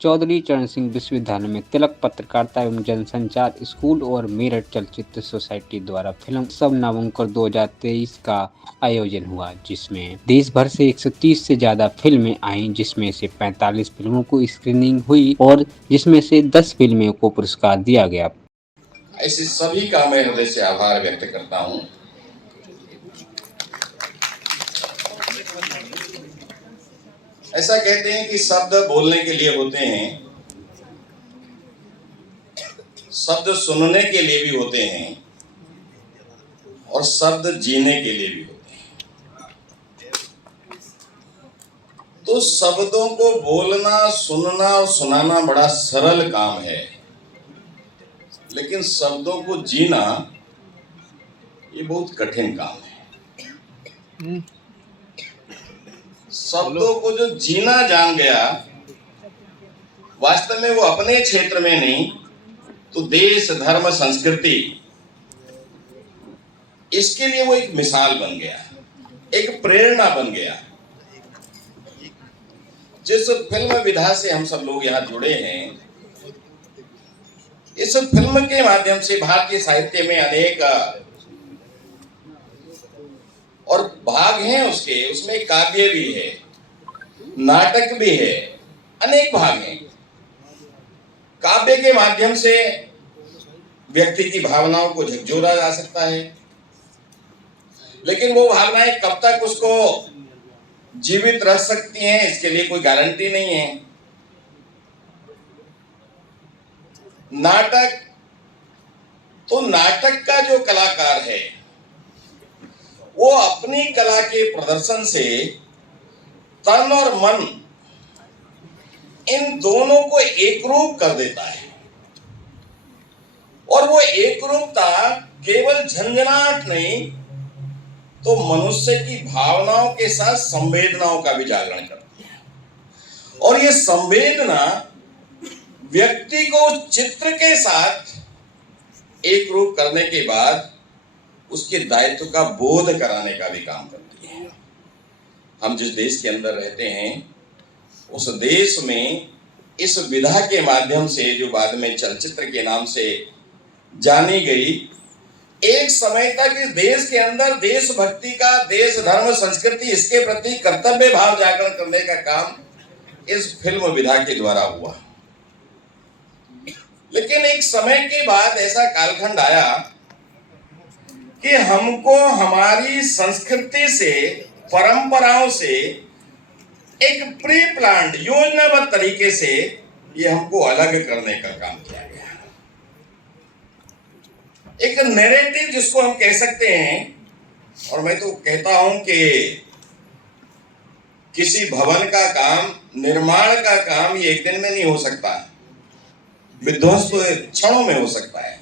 चौधरी चरण सिंह विश्वविद्यालय में तिलक पत्रकारिता एवं जनसंचार स्कूल और मेरठ चलचित्र सोसाइटी द्वारा फिल्म उत्सव नवंबर 2023 का आयोजन हुआ, जिसमें देश भर से 130 से ज्यादा फिल्में आईं, जिसमें से 45 फिल्मों को स्क्रीनिंग हुई और जिसमें से 10 फिल्मों को पुरस्कार दिया गया। ऐसे सभी का मैं हृदय से आभार व्यक्त करता हूं। ऐसा कहते हैं कि शब्द बोलने के लिए होते हैं, शब्द सुनने के लिए भी होते हैं और शब्द जीने के लिए भी होते हैं। तो शब्दों को बोलना, सुनना और सुनाना बड़ा सरल काम है, लेकिन शब्दों को जीना ये बहुत कठिन काम है। शब्दों को जो जीना जान गया, वास्तव में वो अपने क्षेत्र में नहीं तो देश, धर्म, संस्कृति, इसके लिए वो एक मिसाल बन गया, एक प्रेरणा बन गया। जिस फिल्म विधा से हम सब लोग यहाँ जुड़े हैं, इस फिल्म के माध्यम से भारतीय साहित्य में अनेक और भाग हैं उसमें काव्य भी है, नाटक भी है, अनेक भाग हैं। काव्य के माध्यम से व्यक्ति की भावनाओं को झकझोरा जा सकता है, लेकिन वो भावनाएं कब तक उसको जीवित रख सकती हैं, इसके लिए कोई गारंटी नहीं है। नाटक, तो नाटक का जो कलाकार है वो अपनी कला के प्रदर्शन से तन और मन, इन दोनों को एकरूप कर देता है। और वो एकरूपता केवल झंझनाहट नहीं तो मनुष्य की भावनाओं के साथ संवेदनाओं का भी जागरण करती है। और ये संवेदना व्यक्ति को चित्र के साथ एकरूप करने के बाद उसके दायित्व का बोध कराने का भी काम करती है। हम जिस देश के अंदर रहते हैं, उस देश में इस विधा के माध्यम से, जो बाद में चलचित्र के नाम से जानी गई, एक समय तक इस देश के अंदर देशभक्ति का, देश, धर्म, संस्कृति, इसके प्रति कर्तव्य भाव जागरण करने का काम इस फिल्म विधा के द्वारा हुआ। लेकिन एक समय के बाद ऐसा कालखंड आया कि हमको हमारी संस्कृति से, परंपराओं से एक प्री प्लान्ड, योजनाबद्ध तरीके से ये हमको अलग करने का काम किया गया। एक नैरेटिव जिसको हम कह सकते हैं, और मैं तो कहता हूं कि किसी भवन का काम, निर्माण का काम ये एक दिन में नहीं हो सकता, विध्वंस तो क्षणों में हो सकता है।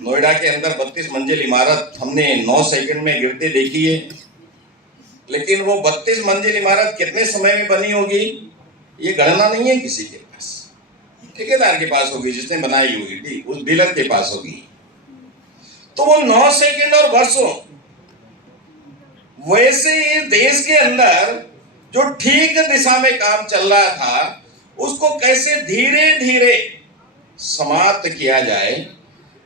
नोएडा के अंदर 32 मंजिल इमारत हमने 9 सेकंड में गिरते देखी है, लेकिन वो 32 मंजिल इमारत कितने समय में बनी होगी ये गणना नहीं है किसी के पास। ठेकेदार के पास होगी, जिसने बनाई होगी, उस डीलर के पास होगी। तो वो 9 सेकंड और वर्षों, वैसे ही देश के अंदर जो ठीक दिशा में काम चल रहा था, उसको कैसे धीरे धीरे समाप्त किया जाए,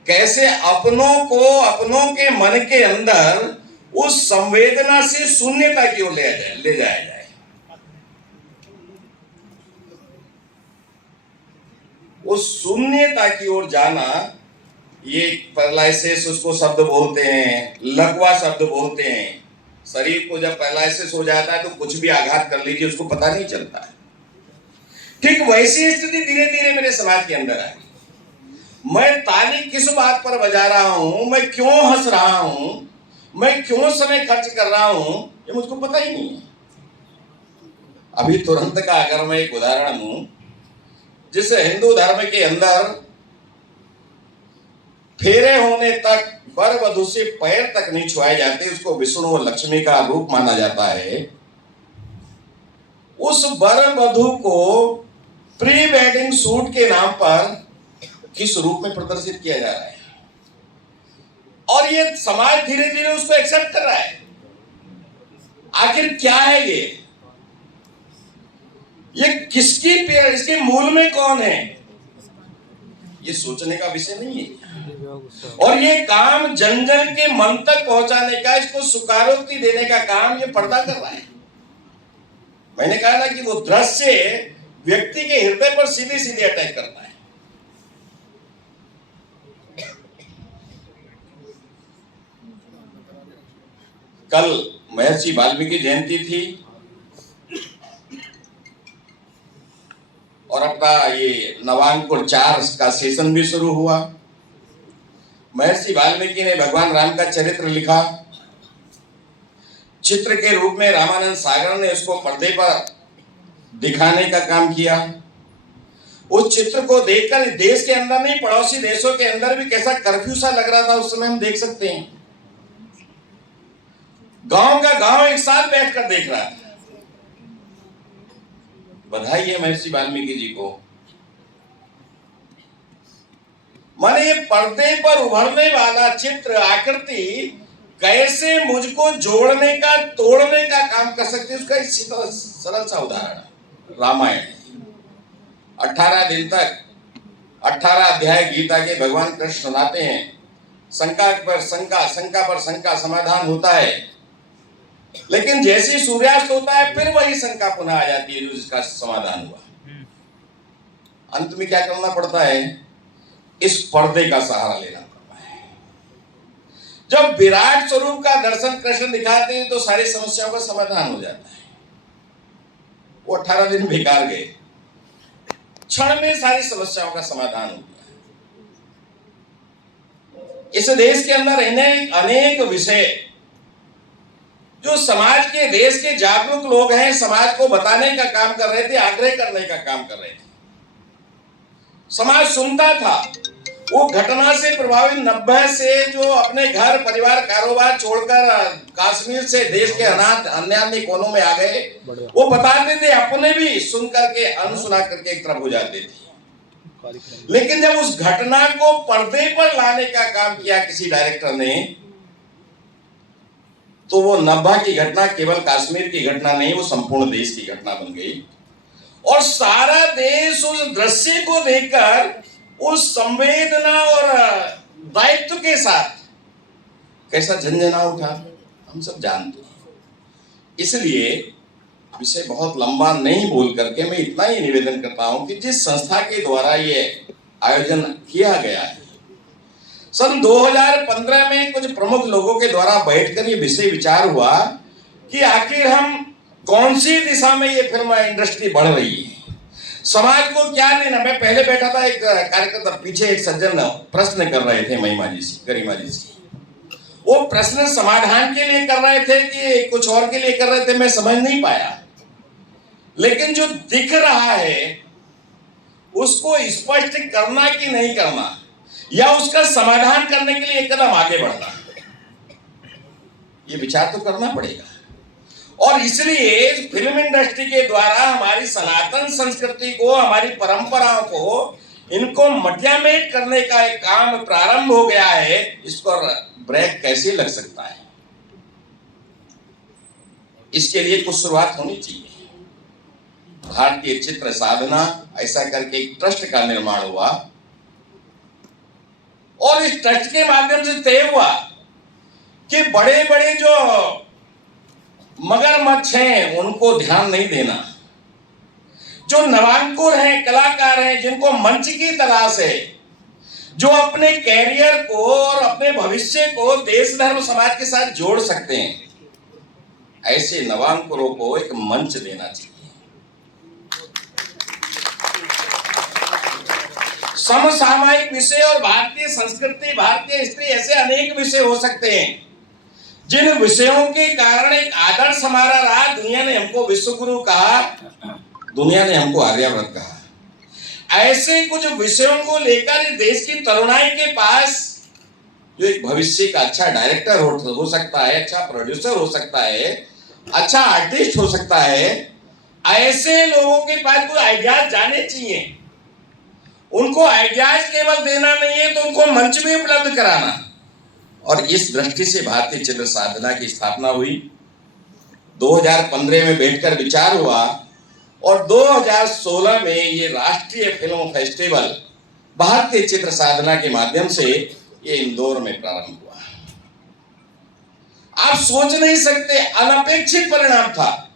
कैसे अपनों को, अपनों के मन के अंदर उस संवेदना से शून्यता की ओर ले जाया जाए। उस शून्यता की ओर जाना, ये पैरालिसिस उसको शब्द बोलते हैं, लकवा शब्द बोलते हैं। शरीर को जब पैरालिसिस हो जाता है तो कुछ भी आघात कर लीजिए, उसको पता नहीं चलता है। ठीक वैसी स्थिति धीरे धीरे मेरे समाज के अंदर आई। मैं ताली किस बात पर बजा रहा हूं, मैं क्यों हंस रहा हूं, मैं क्यों समय खर्च कर रहा हूं, ये मुझको पता ही नहीं है। अभी तुरंत का अगर मैं एक उदाहरण दूं, जिस हिंदू धर्म के अंदर फेरे होने तक वर वधू से पैर तक नहीं छुआए जाते, उसको विष्णु और लक्ष्मी का रूप माना जाता है, उस वर वधू को प्री वेडिंग शूट के नाम पर किस रूप में प्रदर्शित किया जा रहा है, और ये समाज धीरे धीरे उसको एक्सेप्ट कर रहा है। आखिर क्या है ये? ये किसकी पेड़, इसके मूल में कौन है, ये सोचने का विषय नहीं है। और ये काम जन जन के मन तक पहुंचाने का, इसको स्वीकारोक्ति देने का काम ये पर्दा कर रहा है। मैंने कहा ना कि वो दृश्य व्यक्ति के हृदय पर सीधे सीधे अटैक करता है। कल महर्षि वाल्मीकि जयंती थी और अपना ये नवांकुर 4 का सेशन भी शुरू हुआ। महर्षि वाल्मीकि ने भगवान राम का चरित्र लिखा, चित्र के रूप में रामानंद सागर ने उसको पर्दे पर दिखाने का काम किया। उस चित्र को देखकर देश के अंदर नहीं, पड़ोसी देशों के अंदर भी कैसा कर्फ्यू सा लग रहा था उस समय, हम देख सकते हैं। गांव का गांव एक साथ बैठकर देख रहा था। बधाई है महर्षि वाल्मीकि जी को। माने ये पर्दे पर उभरने वाला चित्र, आकृति कैसे मुझको जोड़ने का, तोड़ने का काम कर सकती है, उसका इसी तरह सरल सा उदाहरण रामायण। 18 दिन तक 18 अध्याय गीता के भगवान कृष्ण सुनाते हैं। शंका पर शंका, शंका पर शंका समाधान होता है, लेकिन जैसे सूर्यास्त होता है फिर वही शंका पुनः आ जाती है जिसका समाधान हुआ। अंत में क्या करना पड़ता है, इस पर्दे का सहारा लेना पड़ता है। जब विराट स्वरूप का दर्शन कृष्ण दिखाते हैं तो सारी समस्याओं का समाधान हो जाता है। वो 18 दिन बेकार गए, क्षण में सारी समस्याओं का समाधान हो गया। इस देश के अंदर अनेक विषय जो समाज के, देश के जागरूक लोग हैं, समाज को बताने का काम कर रहे थे, आग्रह करने का काम कर रहे थे। समाज सुनता था। वो घटना से प्रभावित 90 से जो अपने घर परिवार कारोबार छोड़कर कश्मीर से देश के अन्य कोनों में आ गए, वो बताते थे, अपने भी सुन करके अनसुना करके एक तरफ हो जाते थे। लेकिन जब उस घटना को पर्दे पर लाने का काम किया किसी डायरेक्टर ने, तो वो 90 की घटना केवल कश्मीर की घटना नहीं, वो संपूर्ण देश की घटना बन गई। और सारा देश उस दृश्य को देखकर उस संवेदना और दायित्व के साथ कैसा झंझना उठा, हम सब जानते हैं। इसलिए विषय बहुत लंबा नहीं बोल करके मैं इतना ही निवेदन करता हूं कि जिस संस्था के द्वारा ये आयोजन किया गया है, सन 2015 में कुछ प्रमुख लोगों के द्वारा बैठकर ये विषय विचार हुआ कि आखिर हम कौन सी दिशा में ये फिल्म इंडस्ट्री बढ़ रही है, समाज को क्या लेना। मैं पहले बैठा था, एक कार्यक्रम पीछे एक सज्जन प्रश्न कर रहे थे महिमा जी से, गरिमा जी से। वो प्रश्न समाधान के लिए कर रहे थे कि कुछ और के लिए कर रहे थे, मैं समझ नहीं पाया। लेकिन जो दिख रहा है उसको स्पष्ट करना कि नहीं करना, या उसका समाधान करने के लिए एक कदम आगे बढ़ना, ये विचार तो करना पड़ेगा। और इसलिए फिल्म इंडस्ट्री के द्वारा हमारी सनातन संस्कृति को, हमारी परंपराओं को, इनको मटियामेट करने का एक काम प्रारंभ हो गया है। इस पर ब्रेक कैसे लग सकता है, इसके लिए कुछ शुरुआत होनी चाहिए। भारतीय चित्र साधना ऐसा करके एक ट्रस्ट का निर्माण हुआ और इस ट्रस्ट के माध्यम से तय हुआ कि बड़े बड़े जो मगरमच्छ हैं उनको ध्यान नहीं देना, जो नवांकुर हैं, कलाकार हैं, जिनको मंच की तलाश है, जो अपने कैरियर को और अपने भविष्य को देश धर्म समाज के साथ जोड़ सकते हैं, ऐसे नवांकुरों को एक मंच देना चाहिए। समसामयिक विषय और भारतीय संस्कृति, भारतीय स्त्री, ऐसे अनेक विषय हो सकते हैं जिन विषयों के कारण एक आदर्श हमारा रहा। दुनिया ने हमको विश्वगुरु कहा, दुनिया ने हमको आर्यभट्ट कहा। ऐसे कुछ विषयों को लेकर देश की तरुणाई के पास जो एक भविष्य का अच्छा डायरेक्टर हो सकता है, अच्छा प्रोड्यूसर हो सकता है, अच्छा आर्टिस्ट हो सकता है, ऐसे लोगों के पास कोई आइडियाज जाने चाहिए। उनको आइडियाज केवल देना नहीं है, तो उनको मंच भी उपलब्ध कराना। और इस दृष्टि से भारतीय चित्र साधना की स्थापना हुई। 2015 में बैठकर विचार हुआ और 2016 में ये राष्ट्रीय फिल्म फेस्टिवल भारतीय चित्र साधना के माध्यम से ये इंदौर में प्रारंभ हुआ। आप सोच नहीं सकते, अनपेक्षित परिणाम था।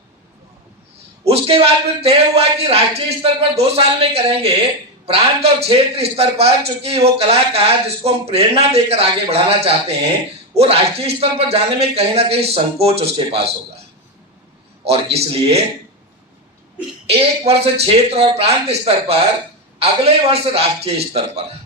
उसके बाद फिर तय हुआ कि राष्ट्रीय स्तर पर 2 साल में करेंगे, प्रांत और क्षेत्र स्तर पर, चूंकि वो कलाकार जिसको हम प्रेरणा देकर आगे बढ़ाना चाहते हैं, वो राष्ट्रीय स्तर पर जाने में कहीं ना कहीं संकोच उसके पास होगा, और इसलिए एक वर्ष क्षेत्र और प्रांत स्तर पर, अगले वर्ष राष्ट्रीय स्तर पर।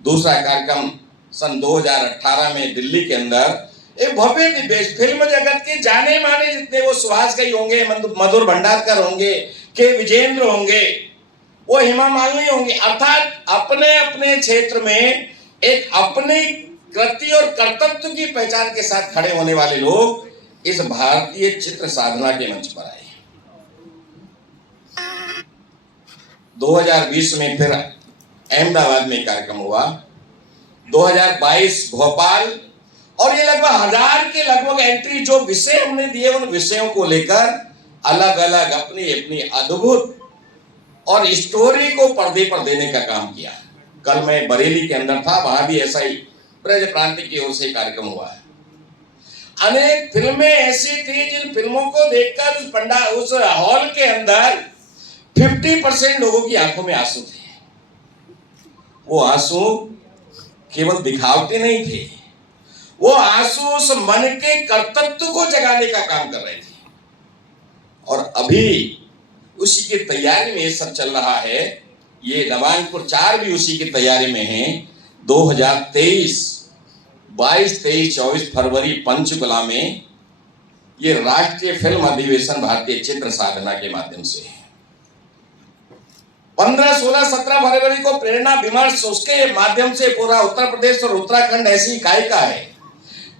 दूसरा कार्यक्रम सन 2018 में दिल्ली के अंदर एक भव्य दिव्य फिल्म जगत के जाने माने जितने, वो सुहास घई होंगे, मधुर भंडारकर होंगे, के विजेंद्र होंगे, वो हेमा मालिनी होंगे, अर्थात अपने अपने क्षेत्र में एक अपनी कृति और कर्तव्य की पहचान के साथ खड़े होने वाले लोग इस भारतीय चित्र साधना के मंच पर आए। 2020 में फिर अहमदाबाद में कार्यक्रम हुआ, 2022 भोपाल, और ये लगभग 1000 के लगभग एंट्री, जो विषय हमने दिए उन विषयों को लेकर अलग अलग अपनी अपनी अद्भुत और स्टोरी को पर्दे पर देने का काम किया। कल मैं बरेली के अंदर था, वहां भी ऐसा ही ब्रज प्रांत की ओर से कार्यक्रम हुआ है। अनेक फिल्में ऐसी थी जिन फिल्मों को देखकर उस हॉल के अंदर 50% लोगों की आंखों में आंसू थे। वो आंसू केवल दिखावटी नहीं थे, वो आंसू उस मन के कर्तव्य को जगाने का काम कर रहे थे। और अभी उसी की तैयारी में ये सब चल रहा है। ये नवांकुर 4 भी उसी की तैयारी में है। 2023 22, 23, 24 फरवरी पंचकुला में ये राष्ट्रीय फिल्म अधिवेशन भारतीय चित्र साधना के माध्यम से है। 15, 16, 17 फरवरी को प्रेरणा विमर्श, उसके माध्यम से पूरा उत्तर प्रदेश और उत्तराखंड ऐसी इकाई का है।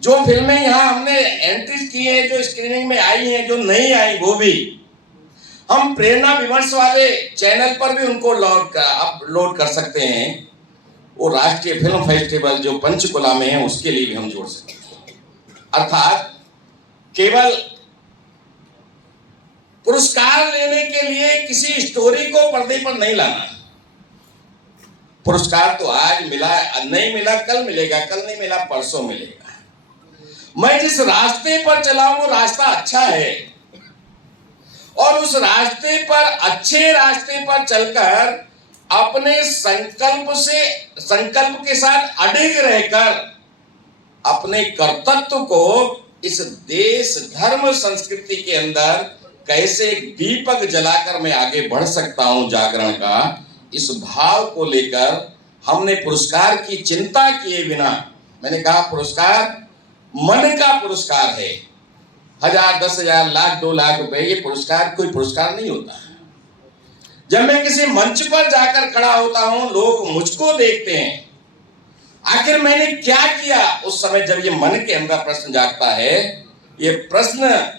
जो फिल्में यहाँ हमने एंट्रीज की हैं, जो स्क्रीनिंग में आई हैं, जो नहीं आई, वो भी हम प्रेरणा विमर्श वाले चैनल पर भी उनको अपलोड कर सकते हैं। वो राष्ट्रीय फिल्म फेस्टिवल जो पंचकुला में है, उसके लिए भी हम जोड़ सकते हैं। अर्थात केवल पुरस्कार लेने के लिए किसी स्टोरी को पर्दे पर नहीं लाना। पुरस्कार तो आज मिला, नहीं मिला कल मिलेगा, कल नहीं मिला परसों मिलेगा। मैं जिस रास्ते पर चला हूं वो रास्ता अच्छा है, और उस रास्ते पर, अच्छे रास्ते पर चलकर अपने संकल्प के साथ अडिग रहकर अपने कर्तव्य को इस देश, धर्म, संस्कृति के अंदर कैसे दीपक जलाकर मैं आगे बढ़ सकता हूं जागरण का, इस भाव को लेकर हमने पुरस्कार की चिंता किए बिना, मैंने कहा पुरस्कार मन का पुरस्कार है। 1000, 10,000, लाख, 2 लाख रुपए, ये पुरस्कार कोई पुरस्कार नहीं होता। जब मैं किसी मंच पर जाकर खड़ा होता हूं, लोग मुझको देखते हैं, आखिर मैंने क्या किया। उस समय जब ये मन के अंदर प्रश्न जागता है, ये प्रश्न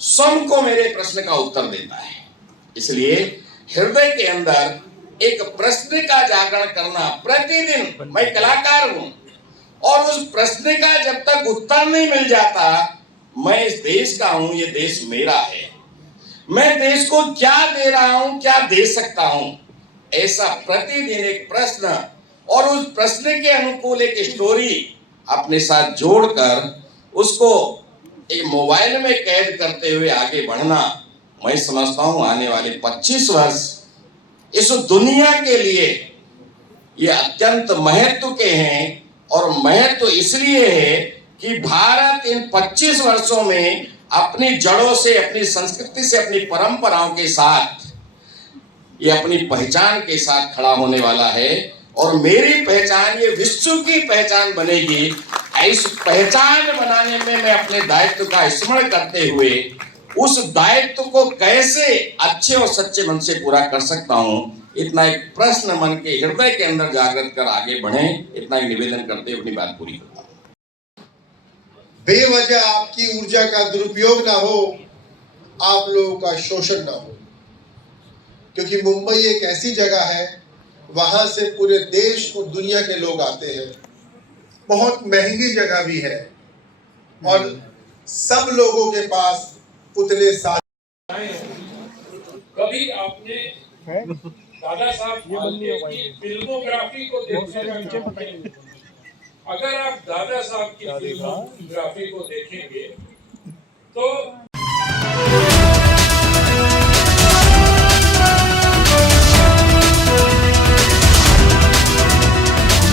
स्वयं को मेरे प्रश्न का उत्तर देता है। इसलिए हृदय के अंदर एक प्रश्न का जागरण करना प्रतिदिन, मैं कलाकार हूं, और उस प्रश्न का जब तक उत्तर नहीं मिल जाता, मैं इस देश का हूं, ये देश मेरा है, मैं देश को क्या दे रहा हूं, क्या दे सकता हूं, ऐसा प्रतिदिन एक प्रश्न, और उस प्रश्न के अनुकूल एक स्टोरी अपने साथ जोड़कर उसको एक मोबाइल में कैद करते हुए आगे बढ़ना, मैं समझता हूं आने वाले 25 वर्ष इस दुनिया के लिए ये अत्यंत महत्व के हैं। और महत्व इसलिए है कि भारत इन 25 वर्षों में अपनी जड़ों से, अपनी संस्कृति से, अपनी परंपराओं के साथ, ये अपनी पहचान के साथ खड़ा होने वाला है। और मेरी पहचान ये विश्व की पहचान बनेगी। इस पहचान बनाने में मैं अपने दायित्व का स्मरण करते हुए उस दायित्व को कैसे अच्छे और सच्चे मन से पूरा कर सकता हूं, इतना एक प्रश्न मन के हृदय के अंदर जागृत कर आगे बढ़े, इतना ही निवेदन करते हुए अपनी बात पूरी करता हूं। बेवजह आपकी ऊर्जा का दुरुपयोग ना हो, आप लोगों का शोषण ना हो, क्योंकि मुंबई एक ऐसी जगह है, वहां से पूरे देश और दुनिया के लोग आते हैं। बहुत महंगी जगह भी है, और सब लोगों के पास उतने साथ कभी आपने दादा साहब फाल्के की फिल्मोग्राफी को देखा? अगर आप दादा साहब की फिल्मोग्राफी को देखेंगे तो